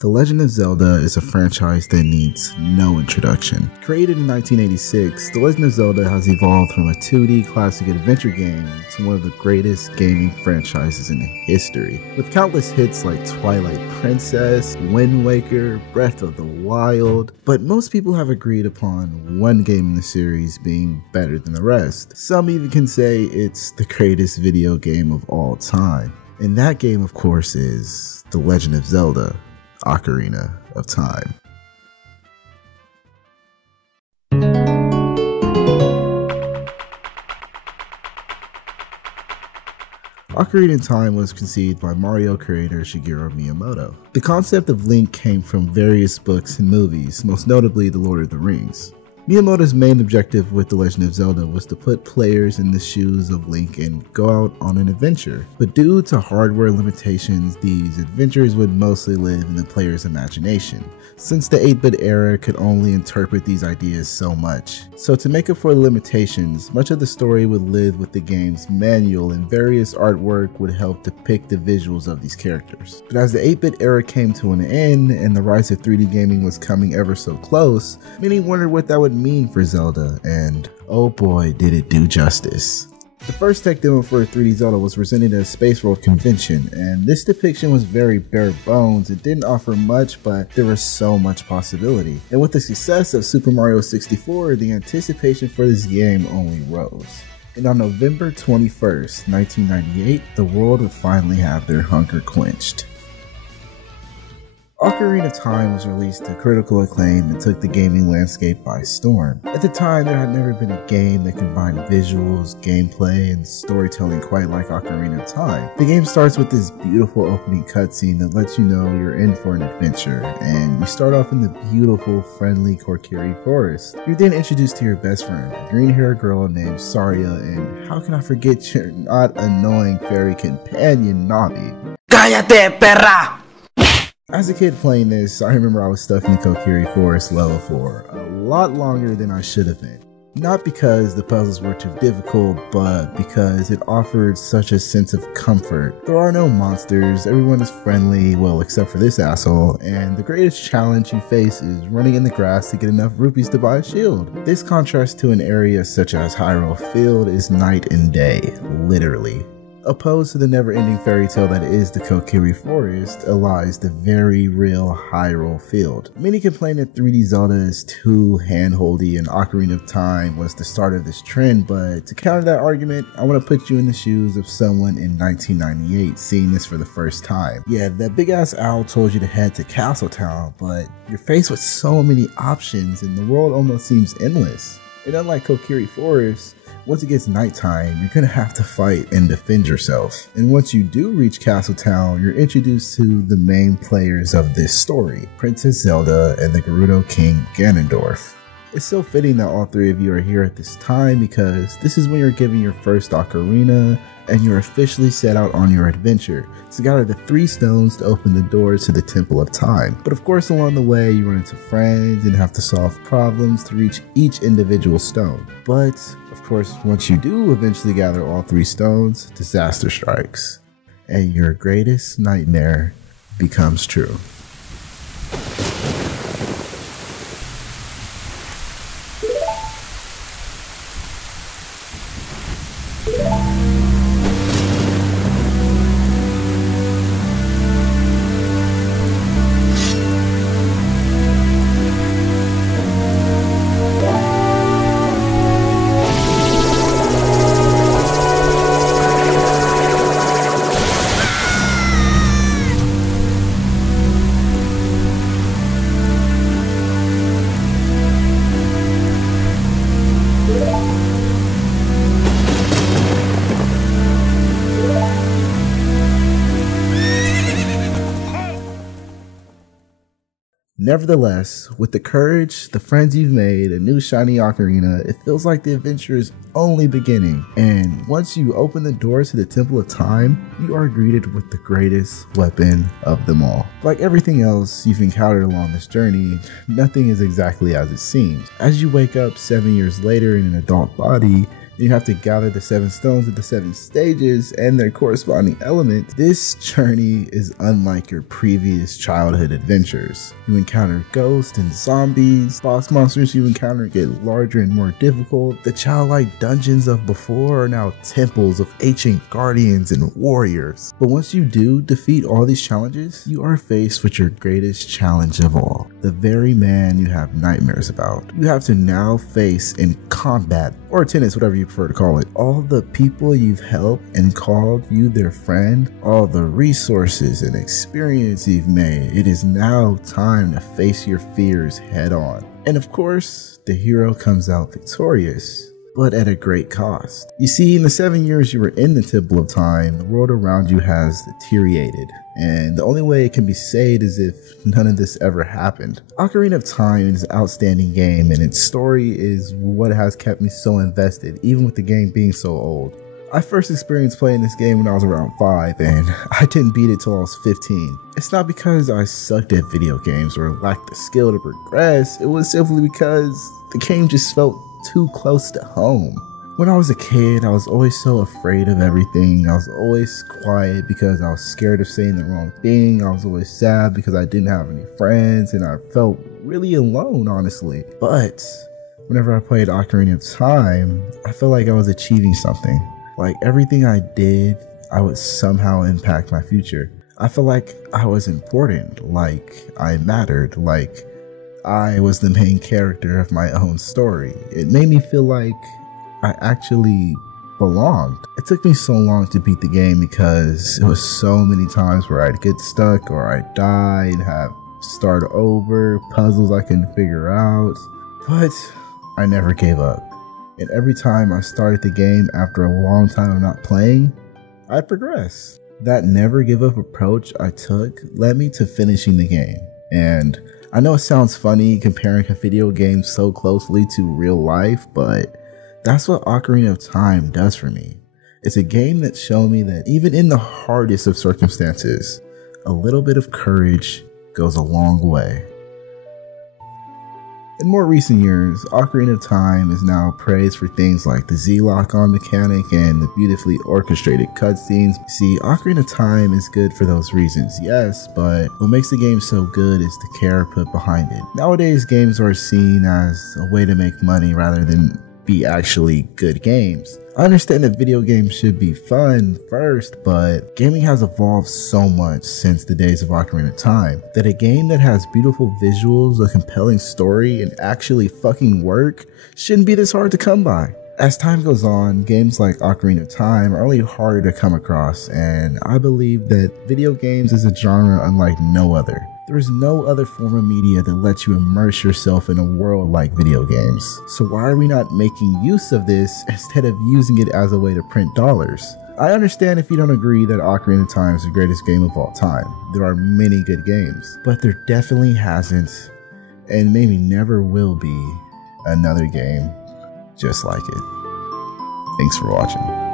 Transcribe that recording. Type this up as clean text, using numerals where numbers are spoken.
The Legend of Zelda is a franchise that needs no introduction. Created in 1986, The Legend of Zelda has evolved from a 2D classic adventure game to one of the greatest gaming franchises in history. With countless hits like Twilight Princess, Wind Waker, Breath of the Wild, but most people have agreed upon one game in the series being better than the rest. Some even can say it's the greatest video game of all time. And that game, of course, is The Legend of Zelda: Ocarina of Time. Ocarina of Time was conceived by Mario creator Shigeru Miyamoto. The concept of Link came from various books and movies, most notably The Lord of the Rings. Miyamoto's main objective with The Legend of Zelda was to put players in the shoes of Link and go out on an adventure. But due to hardware limitations, these adventures would mostly live in the player's imagination, since the 8-bit era could only interpret these ideas so much. So to make up for the limitations, much of the story would live with the game's manual, and various artwork would help depict the visuals of these characters. But as the 8-bit era came to an end and the rise of 3D gaming was coming ever so close, many wondered what that would mean for Zelda, and oh boy did it do justice. The first tech demo for 3D Zelda was presented at a Space World convention, and this depiction was very bare bones. It didn't offer much, but there was so much possibility. And with the success of Super Mario 64, the anticipation for this game only rose. And on November 21st, 1998, the world would finally have their hunger quenched. Ocarina of Time was released to critical acclaim and took the gaming landscape by storm. At the time, there had never been a game that combined visuals, gameplay, and storytelling quite like Ocarina of Time. The game starts with this beautiful opening cutscene that lets you know you're in for an adventure, and you start off in the beautiful, friendly Kokiri Forest. You're then introduced to your best friend, a green-haired girl named Saria, and how can I forget your not annoying fairy companion, Navi? ¡Cállate, perra! As a kid playing this, I remember I was stuck in the Kokiri Forest level for a lot longer than I should have been. Not because the puzzles were too difficult, but because it offered such a sense of comfort. There are no monsters, everyone is friendly, well except for this asshole, and the greatest challenge you face is running in the grass to get enough rupees to buy a shield. This contrast to an area such as Hyrule Field is night and day, literally. Opposed to the never-ending fairy tale that is the Kokiri Forest, lies the very real Hyrule Field. Many complain that 3D Zelda is too handholdy and Ocarina of Time was the start of this trend, but to counter that argument, I want to put you in the shoes of someone in 1998 seeing this for the first time. Yeah, that big-ass owl told you to head to Castle Town, but you're faced with so many options and the world almost seems endless. And unlike Kokiri Forest, once it gets nighttime, you're gonna have to fight and defend yourself. And once you do reach Castle Town, you're introduced to the main players of this story, Princess Zelda and the Gerudo King Ganondorf. It's so fitting that all three of you are here at this time because this is when you're given your first ocarina and you're officially set out on your adventure to gather the 3 stones to open the doors to the Temple of Time. But of course along the way you run into friends and have to solve problems to reach each individual stone. But of course once you do eventually gather all 3 stones, disaster strikes and your greatest nightmare becomes true. Nevertheless, with the courage, the friends you've made, a new shiny ocarina, it feels like the adventure is only beginning. And once you open the doors to the Temple of Time, you are greeted with the greatest weapon of them all. Like everything else you've encountered along this journey, nothing is exactly as it seems. As you wake up 7 years later in an adult body, You have to gather the 7 stones of the 7 stages and their corresponding elements. This journey is unlike your previous childhood adventures. You encounter ghosts and zombies. Boss monsters you encounter get larger and more difficult. The childlike dungeons of before are now temples of ancient guardians and warriors. But once you do defeat all these challenges, you are faced with your greatest challenge of all. The very man you have nightmares about. You have to now face in combat, or tennis, whatever you prefer to call it, all the people you've helped and called you their friend, all the resources and experience you've made. It is now time to face your fears head on. And of course, the hero comes out victorious, but at a great cost. You see, in the 7 years you were in the Temple of Time, the world around you has deteriorated, and the only way it can be saved is if none of this ever happened. Ocarina of Time is an outstanding game, and its story is what has kept me so invested, even with the game being so old. I first experienced playing this game when I was around 5, and I didn't beat it till I was 15. It's not because I sucked at video games or lacked the skill to progress, it was simply because the game just felt too close to home. When I was a kid, I was always so afraid of everything. I was always quiet because I was scared of saying the wrong thing. I was always sad because I didn't have any friends, and I felt really alone, honestly. But whenever I played Ocarina of Time, I felt like I was achieving something. Like everything I did, I would somehow impact my future. I felt like I was important, like I mattered, like I was the main character of my own story. It made me feel like I actually belonged. It took me so long to beat the game because it was so many times where I'd get stuck or I'd die and have to start over, puzzles I couldn't figure out. But I never gave up. And every time I started the game after a long time of not playing, I'd progress. That never give up approach I took led me to finishing the game. And I know it sounds funny comparing a video game so closely to real life, but that's what Ocarina of Time does for me. It's a game that showed me that even in the hardest of circumstances, a little bit of courage goes a long way. In more recent years, Ocarina of Time is now praised for things like the Z-Lock-On mechanic and the beautifully orchestrated cutscenes. See, Ocarina of Time is good for those reasons, yes, but what makes the game so good is the care put behind it. Nowadays, games are seen as a way to make money rather than be actually good games. I understand that video games should be fun first, but gaming has evolved so much since the days of Ocarina of Time that a game that has beautiful visuals, a compelling story, and actually fucking work shouldn't be this hard to come by. As time goes on, games like Ocarina of Time are only harder to come across, and I believe that video games is a genre unlike no other. There is no other form of media that lets you immerse yourself in a world like video games. So why are we not making use of this instead of using it as a way to print dollars? I understand if you don't agree that Ocarina of Time is the greatest game of all time. There are many good games, but there definitely hasn't, and maybe never will be, another game just like it. Thanks for watching.